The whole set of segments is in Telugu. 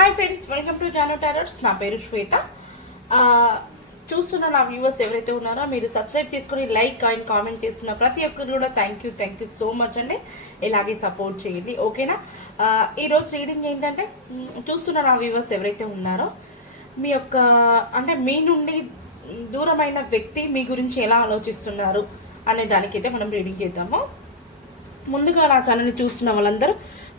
Hi friends, welcome to Jaano tarots. నా పేరు శ్వేత. చూస్తున్న నా వ్యూవర్స్ ఎవరైతే ఉన్నారో మీరు సబ్స్క్రైబ్ చేసుకుని లైక్ అండ్ కామెంట్ చేస్తున్న ప్రతి ఒక్కరు కూడా థ్యాంక్ యూ సో మచ్ అండి. ఇలాగే సపోర్ట్ చేయండి, ఓకేనా? ఈరోజు రీడింగ్ ఏంటంటే, చూస్తున్న నా వ్యూవర్స్ ఎవరైతే ఉన్నారో మీ యొక్క అంటే మీ నుండి దూరమైన వ్యక్తి మీ గురించి ఎలా ఆలోచిస్తున్నారు అనే దానికైతే మనం రీడింగ్ చేద్దాము. ముందుగా నా ఛానల్ని చూస్తున్న వాళ్ళందరూ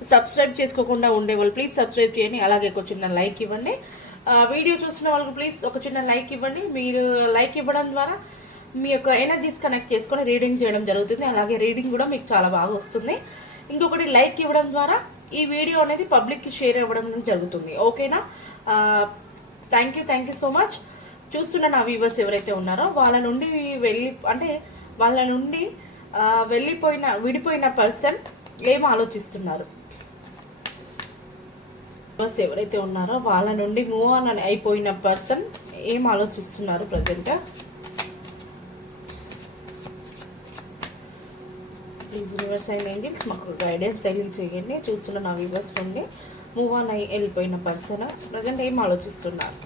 సబ్స్క్రైబ్ చేసుకోకుండా ఉండేవాళ్ళు ప్లీజ్ సబ్స్క్రైబ్ చేయండి. అలాగే ఒక చిన్న లైక్ ఇవ్వండి. వీడియో చూస్తున్న వాళ్ళకి ప్లీజ్ ఒక చిన్న లైక్ ఇవ్వండి. మీరు లైక్ ఇవ్వడం ద్వారా మీ యొక్క ఎనర్జీస్ కనెక్ట్ చేసుకొని రీడింగ్ చేయడం జరుగుతుంది. అలాగే రీడింగ్ కూడా మీకు చాలా బాగా వస్తుంది. ఇంకొకటి, లైక్ ఇవ్వడం ద్వారా ఈ వీడియో అనేది పబ్లిక్కి షేర్ అవ్వడం జరుగుతుంది, ఓకేనా? Thank you so much. చూస్తున్న నా వ్యూవర్స్ ఎవరైతే ఉన్నారో వాళ్ళ నుండి విడిపోయిన పర్సన్ ఏం ఆలోచిస్తున్నారు, ఎవరైతే ఉన్నారో వాళ్ళ నుండి మూవ్ ఆన్ అయిపోయిన పర్సన్ ఏం ఆలోచిస్తున్నారు present. Please universe and angels మాకు గైడెన్స్ చేయండి. చూస్తున్న నా వ్యూవర్స్ నుండి మూవ్ ఆన్ అయి వెళ్ళిపోయిన పర్సన్ ప్రజెంట్ ఏం ఆలోచిస్తున్నారు.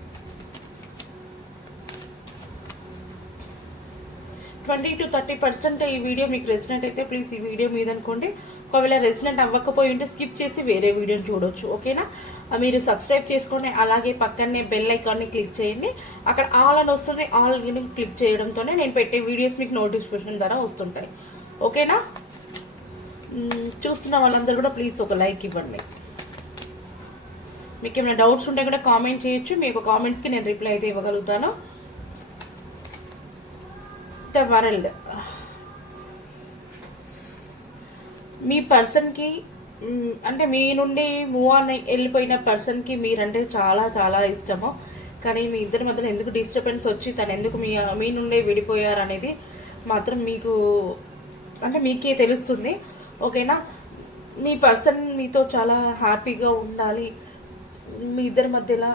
20 to 30% ఈ వీడియో మీకు రెసిడెంట్ అయితే ప్లీజ్ ఈ వీడియో మీద అనుకోండి. ఒకవేళ రెసిడెంట్ అవ్వకపోయి ఉంటే స్కిప్ చేసి వేరే వీడియోని చూడొచ్చు, ఓకేనా? మీరు సబ్స్క్రైబ్ చేసుకొని అలాగే పక్కనే బెల్ ఐకాన్ని క్లిక్ చేయండి. అక్కడ ఆల్ అని వస్తుంది. ఆల్ క్లిక్ చేయడంతోనే నేను పెట్టే వీడియోస్ మీకు నోటిఫికేషన్ ద్వారా వస్తుంటాయి, ఓకేనా? చూస్తున్న వాళ్ళందరూ కూడా ప్లీజ్ ఒక లైక్ ఇవ్వండి. మీకు ఏమైనా డౌట్స్ ఉంటే కూడా కామెంట్ చేయొచ్చు. మీ యొక్క కామెంట్స్కి నేను రిప్లై అయితే ఇవ్వగలుగుతాను. ద వరల్డ్, మీ పర్సన్కి అంటే మీ నుండి మూవ్ ఆన్ వెళ్ళిపోయిన పర్సన్కి మీరంటే చాలా చాలా ఇష్టము. కానీ మీ ఇద్దరి మధ్యలో ఎందుకు డిస్టర్బెన్స్ వచ్చి తను ఎందుకు మీ నుండే విడిపోయారు అనేది మాత్రం మీకు అంటే మీకే తెలుస్తుంది, ఓకేనా? మీ పర్సన్ మీతో చాలా హ్యాపీగా ఉండాలి. మీ ఇద్దరి మధ్యలో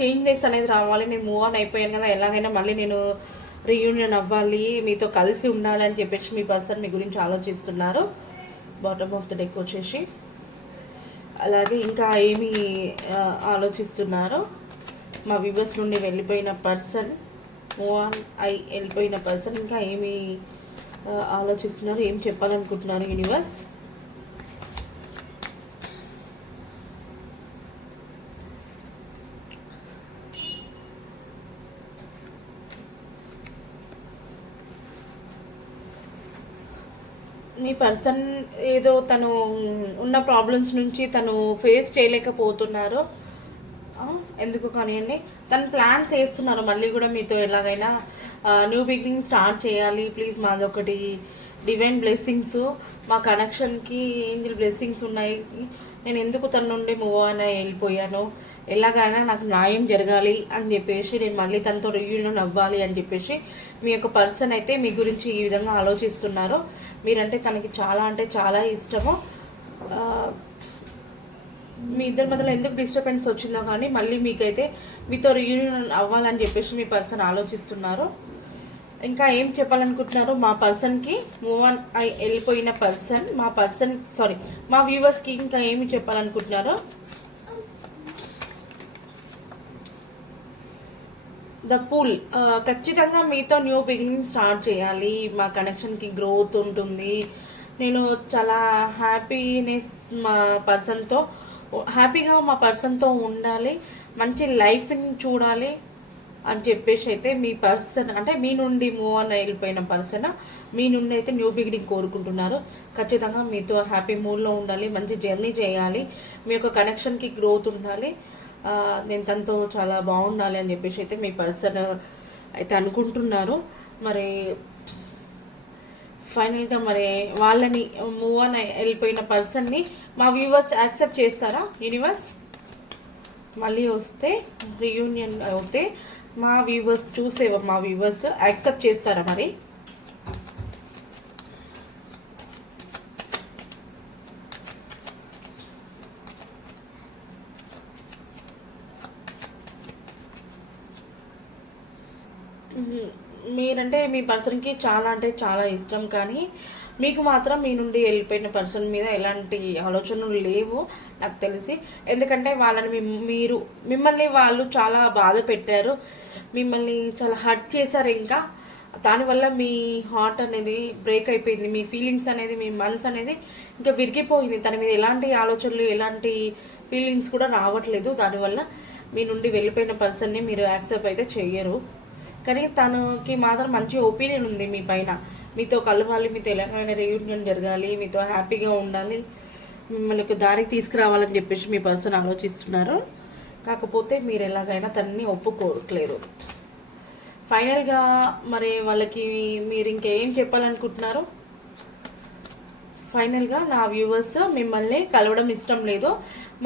చేంజ్నెస్ అనేది రావాలి. నేను మూవ్ ఆన్ అయిపోయాను కదా, ఎలాగైనా మళ్ళీ నేను రీయూనియన్ అవ్వాలి, మీతో కలిసి ఉండాలి అని చెప్పేసి మీ పర్సన్ మీ గురించి ఆలోచిస్తున్నారు. బాటమ్ ఆఫ్ ద డెక్ వచ్చేసి అలాగే ఇంకా ఏమి ఆలోచిస్తున్నారు మా వ్యూవర్స్ నుండి వెళ్ళిపోయిన పర్సన్, మూవ్ ఆన్ అయి వెళ్ళిపోయిన పర్సన్ ఇంకా ఏమి ఆలోచిస్తున్నారు, ఏం చెప్పాలనుకుంటున్నారు యూనివర్స్. మీ పర్సన్ ఏదో తను ఉన్న ప్రాబ్లమ్స్ నుంచి తను ఫేస్ చేయలేకపోతున్నారు, ఎందుకు కానివ్వండి. తను ప్లాన్స్ వేస్తున్నారు మళ్ళీ కూడా మీతో ఎలాగైనా న్యూ బిగినింగ్ స్టార్ట్ చేయాలి. ప్లీజ్ మాదొకటి డివైన్ బ్లెస్సింగ్స్, మా కనెక్షన్కి ఏంజల్ బ్లెస్సింగ్స్ ఉన్నాయి. నేను ఎందుకు తన నుండి మూవ్ ఆన్ వెళ్ళిపోయాను, ఎలాగైనా నాకు న్యాయం జరగాలి అని చెప్పేసి నేను మళ్ళీ తనతో రీయూనియన్ అవ్వాలి అని చెప్పేసి మీ యొక్క పర్సన్ అయితే మీ గురించి ఈ విధంగా ఆలోచిస్తున్నారు. మీరంటే తనకి చాలా అంటే చాలా ఇష్టము. మీ ఇద్దరి మధ్యలో ఎందుకు డిస్టర్బెన్స్ వచ్చిందో కానీ మళ్ళీ మీకైతే మీతో రీయూనియన్ అవ్వాలని చెప్పేసి మీ పర్సన్ ఆలోచిస్తున్నారు. ఇంకా ఏం చెప్పాలనుకుంటున్నారు మా పర్సన్కి, మూవ్ ఆన్ అయి వెళ్ళిపోయిన పర్సన్ మా వ్యూవర్స్కి ఇంకా ఏమి చెప్పాలనుకుంటున్నారో. ద పూల్, ఖచ్చితంగా మీతో న్యూ బిగినింగ్ స్టార్ట్ చేయాలి. మా కనెక్షన్కి గ్రోత్ ఉంటుంది. నేను చాలా హ్యాపీగా మా పర్సన్తో ఉండాలి, మంచి లైఫ్ని చూడాలి అని చెప్పేసి అయితే మీ పర్సన్ అంటే మీ నుండి మూవ్ ఆన్ వెళ్ళిపోయిన పర్సన్ మీ నుండి అయితే న్యూ బిగినింగ్ కోరుకుంటున్నారు. ఖచ్చితంగా మీతో హ్యాపీ మూడ్లో ఉండాలి, మంచి జర్నీ చేయాలి, మీ యొక్క కనెక్షన్కి గ్రోత్ ఉండాలి, నేను తనతో చాలా బాగుండాలి అని చెప్పేసి అయితే మీ పర్సన్ అయితే అనుకుంటున్నారు. మరి ఫైనల్గా మరి వాళ్ళని మూవ్ ఆన్ వెళ్ళిపోయిన పర్సన్ని మా వ్యూవర్స్ యాక్సెప్ట్ చేస్తారా యూనివర్స్? మళ్ళీ వస్తే రీయూనియన్ అవుతే మా వ్యూవర్స్ యాక్సెప్ట్ చేస్తారా మరి? మీరంటే మీ పర్సన్కి చాలా అంటే చాలా ఇష్టం, కానీ మీకు మాత్రం మీ నుండి వెళ్ళిపోయిన పర్సన్ మీద ఎలాంటి ఆలోచనలు లేవు నాకు తెలిసి. ఎందుకంటే వాళ్ళని మిమ్మల్ని వాళ్ళు చాలా బాధ పెట్టారు, మిమ్మల్ని చాలా హర్ట్ చేశారు. ఇంకా దానివల్ల మీ హార్ట్ అనేది బ్రేక్ అయిపోయింది, మీ ఫీలింగ్స్ అనేది, మీ మనసు అనేది ఇంకా విరిగిపోయింది. తన మీద ఎలాంటి ఆలోచనలు, ఎలాంటి ఫీలింగ్స్ కూడా రావట్లేదు. దానివల్ల మీ నుండి వెళ్ళిపోయిన పర్సన్ని మీరు యాక్సెప్ట్ అయితే చెయ్యరు. కానీ తనకి మాత్రం మంచి ఒపీనియన్ ఉంది మీ పైన. మీతో కలవాలి, మీతో ఎలాగైనా రీయూనియన్ జరగాలి, మీతో హ్యాపీగా ఉండాలి, మిమ్మల్ని ఒక దారికి తీసుకురావాలని చెప్పేసి మీ పర్సన్ ఆలోచిస్తున్నారు. కాకపోతే మీరు ఎలాగైనా తనని ఒప్పుకోవట్లేరు. ఫైనల్గా మరి వాళ్ళకి మీరు ఇంకేం చెప్పాలనుకుంటున్నారు? ఫైనల్గా నా వ్యూవర్స్ మిమ్మల్ని కలవడం ఇష్టం లేదు,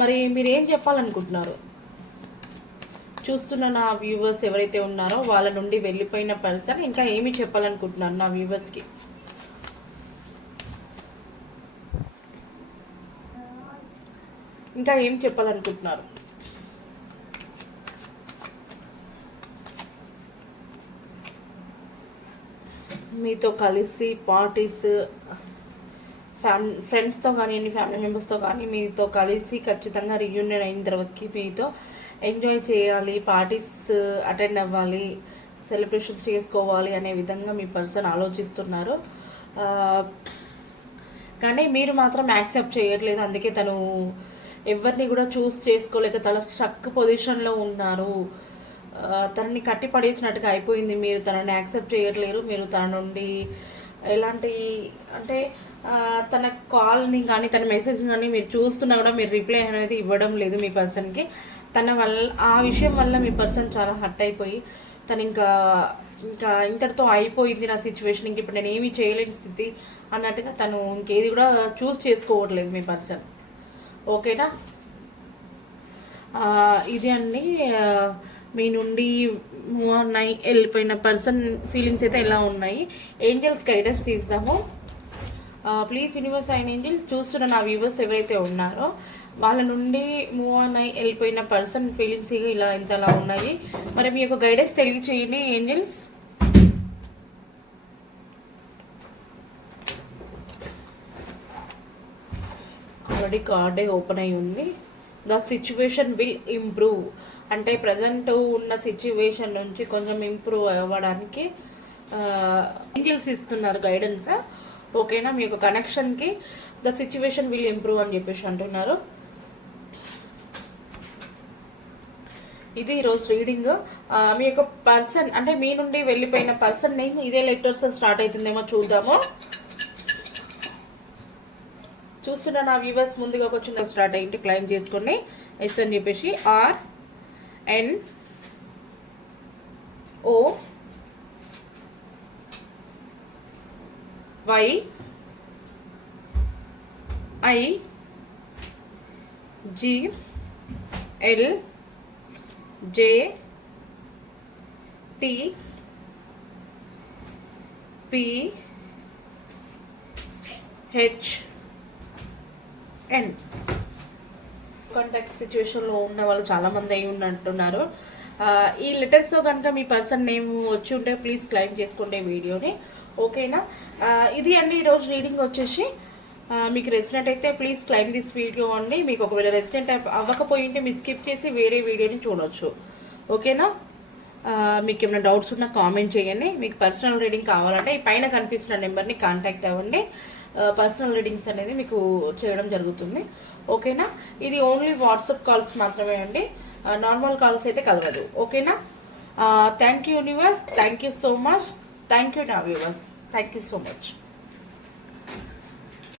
మరి మీరు ఏం చెప్పాలనుకుంటున్నారు? చూస్తున్న నా వ్యూవర్స్ ఎవరైతే ఉన్నారో వాళ్ళ నుండి వెళ్ళిపోయిన పర్సన్ ఇంకా ఏమి చెప్పాలనుకుంటున్నారు నా వ్యూవర్స్కి? ఇంకా ఏం చెప్పాలనుకుంటున్నారు? మీతో కలిసి పార్టీస్, ఫ్రెండ్స్తో కానివ్వండి, ఫ్యామిలీ మెంబర్స్తో కానీ మీతో కలిసి ఖచ్చితంగా రీయూనియన్ అయిన తర్వాతకి మీతో ఎంజాయ్ చేయాలి, పార్టీస్ అటెండ్ అవ్వాలి, సెలబ్రేషన్ చేసుకోవాలి అనే విధంగా మీ పర్సన్ ఆలోచిస్తున్నారు. కానీ మీరు మాత్రం యాక్సెప్ట్ చేయట్లేదు. అందుకే తను ఎవరిని కూడా చూస్ చేసుకోలేక తన స్ట్రక్ పొజిషన్లో ఉన్నారు. తనని కట్టి పడేసినట్టుగా అయిపోయింది. మీరు తనని యాక్సెప్ట్ చేయట్లేరు. మీరు తన నుండి ఎలాంటి అంటే తన కాల్ని కానీ తన మెసేజ్ కానీ మీరు చూస్తున్నా కూడా మీరు రిప్లై అనేది ఇవ్వడం లేదు మీ పర్సన్కి. తన వల్ల ఆ విషయం వల్ల మీ పర్సన్ చాలా హర్ట్ అయిపోయి తను ఇంకా ఇంతటితో అయిపోయింది నా సిచ్యువేషన్, ఇంక ఇప్పుడు నేను ఏమీ చేయలేని స్థితి అన్నట్టుగా తను ఇంకేది కూడా చూస్ చేసుకోవట్లేదు మీ పర్సన్. ఓకేనా? ఇది అండి మీ నుండి మూవ్ ఉన్నాయి వెళ్ళిపోయిన పర్సన్ ఫీలింగ్స్ అయితే ఎలా ఉన్నాయి. ఏంజల్స్ గైడెన్స్ ఇద్దాము. ప్లీజ్ యూనివర్స్ అండ్ ఏంజల్స్, చూస్తున్న నా వ్యూవర్స్ ఎవరైతే ఉన్నారో వాళ్ళ నుండి మూవ్ అయి వెళ్ళిపోయిన పర్సన్ ఫీలింగ్స్ ఇలా ఇంతలా ఉన్నాయి. మరి మీ యొక్క గైడెన్స్ తెలియచేయండి ఏంజల్స్. ఆల్రెడీ కార్డే ఓపెన్ అయి ఉంది. ద సిచ్యువేషన్ విల్ ఇంప్రూవ్ అంటే ప్రజెంట్ ఉన్న సిచ్యువేషన్ నుంచి కొంచెం ఇంప్రూవ్ అవ్వడానికి ఏంజల్స్ ఇస్తున్నారు గైడెన్స్. ఓకేనా? మీ యొక్క కనెక్షన్కి ద సిచ్యువేషన్ విల్ ఇంప్రూవ్ అని చెప్పేసి అంటున్నారు. ఇది ఈరోజు రీడింగ్. మీ యొక్క పర్సన్ అంటే మీ నుండి వెళ్ళిపోయిన పర్సన్ నేమ్ ఇదే లెటర్స్ స్టార్ట్ అవుతుందేమో చూద్దాము. చూస్తున్న నా వ్యూవర్స్ ముందుగా ఒక చిన్న స్టార్ట్ అయ్యింటి క్లైమ్ చేసుకొని ఎస్ అని చెప్పేసి RNIGLJTPHN కాంటాక్ట్ సిచ్యువేషన్లో ఉన్న వాళ్ళు చాలామంది అయి ఉన్నట్టున్నారు. ఈ లెటర్స్లో కనుక మీ పర్సన్ నేమ్ వచ్చి ఉంటే ప్లీజ్ క్లైమ్ చేసుకోండి వీడియోని. ఓకేనా? ఇది అండి ఈరోజు రీడింగ్ వచ్చేసి. మీకు రెసిడెంట్ అయితే ప్లీజ్ క్లైమ్ దిస్ వీడియో అండి. మీకు ఒకవేళ రెసిడెంట్ అవ్వకపోయింటే మీరు స్కిప్ చేసి వేరే వీడియోని చూడవచ్చు. ఓకేనా? మీకు ఏమైనా డౌట్స్ ఉన్నా కామెంట్ చేయండి. మీకు పర్సనల్ రీడింగ్ కావాలంటే ఈ పైన కనిపిస్తున్న నెంబర్ని కాంటాక్ట్ అవ్వండి. పర్సనల్ రీడింగ్స్ అనేది మీకు చేయడం జరుగుతుంది. ఓకేనా? ఇది ఓన్లీ వాట్సాప్ కాల్స్ మాత్రమే అండి, నార్మల్ కాల్స్ అయితే కలవదు. ఓకేనా? Thank you universe, thank you so much, thank you నా viewers, thank you so much.